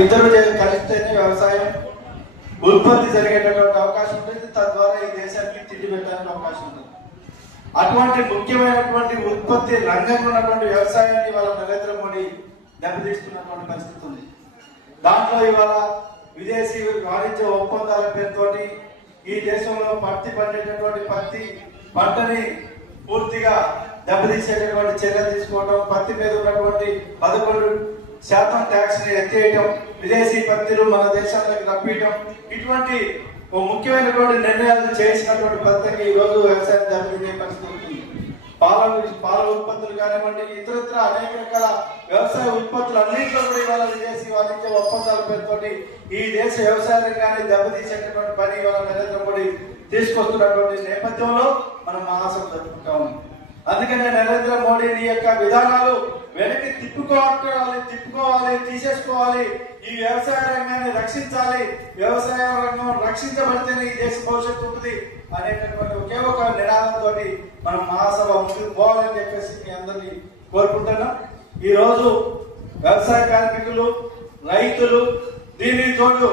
ఇద్దరు కలిస్తేనే వ్యవసాయం ఉత్పత్తి జరిగేటటువంటి అవకాశం ఉంటుంది. తద్వారా ఈ దేశానికి తిండి పెట్టడానికి అవకాశం ఉంటుంది. అటువంటి ముఖ్యమైనటువంటి ఉత్పత్తి రంగంలో ఉన్నటువంటి వ్యవసాయాన్ని ఇవాళ నరేంద్ర మోడీ దెబ్బతీస్తున్నటువంటి పరిస్థితి ఉంది. దాంట్లో ఇవాళ విదేశీ వాణిజ్య ఒప్పందాల పేరుతోటి ఈ దేశంలో పత్తి పండేటటువంటి పత్తి పంటని పూర్తిగా దెబ్బతీసేటటువంటి చర్యలు తీసుకోవడం, పత్తి మీద ఉన్నటువంటి 11% ట్యాక్స్ ని ఎత్తేయటం, విదేశీ పత్తిలు మన దేశానికి రప్పించడం, ఇటువంటి ముఖ్యమైనటువంటి నిర్ణయాలు చేసినటువంటి పద్ధతికి ఈ రోజు వ్యవసాయం దెబ్బతినే పరిస్థితి ఉంటుంది. పాల ఉత్పత్తులు కానివ్వండి, ఇతరత్ర అనేక రకాల వ్యవసాయ ఉత్పత్తులు అన్నింటిలో కూడా ఇవాళ విదేశీ వాణిజ్య ఒప్పందాల పేరుతోటి ఈ దేశ వ్యవసాయ రంగాన్ని దెబ్బతీసేటటువంటి పని ఇవాళ నరేంద్ర మోడీ తీసుకొస్తున్నటువంటి నేపథ్యంలో మనం మహాసభ జరుపుకుంటా ఉన్నాం. అందుకనే నరేంద్ర మోడీ యొక్క విధానాలు వెనక్కి తిప్పుకోవాలి, తీసేసుకోవాలి. ఈ వ్యవసాయ రంగాన్ని రక్షించాలి. వ్యవసాయ రంగం రక్షించబడితేనే ఈ దేశ భవిష్యత్తు ఉంటుంది అనేటటువంటి ఒకే ఒక నినాదంతో మనం మహాసభ ముందుకు పోవాలని చెప్పేసి మీ అందరినీ కోరుకుంటున్నాం. ఈ రోజు వ్యవసాయ కార్మికులు, రైతులు, దీనికి తోడు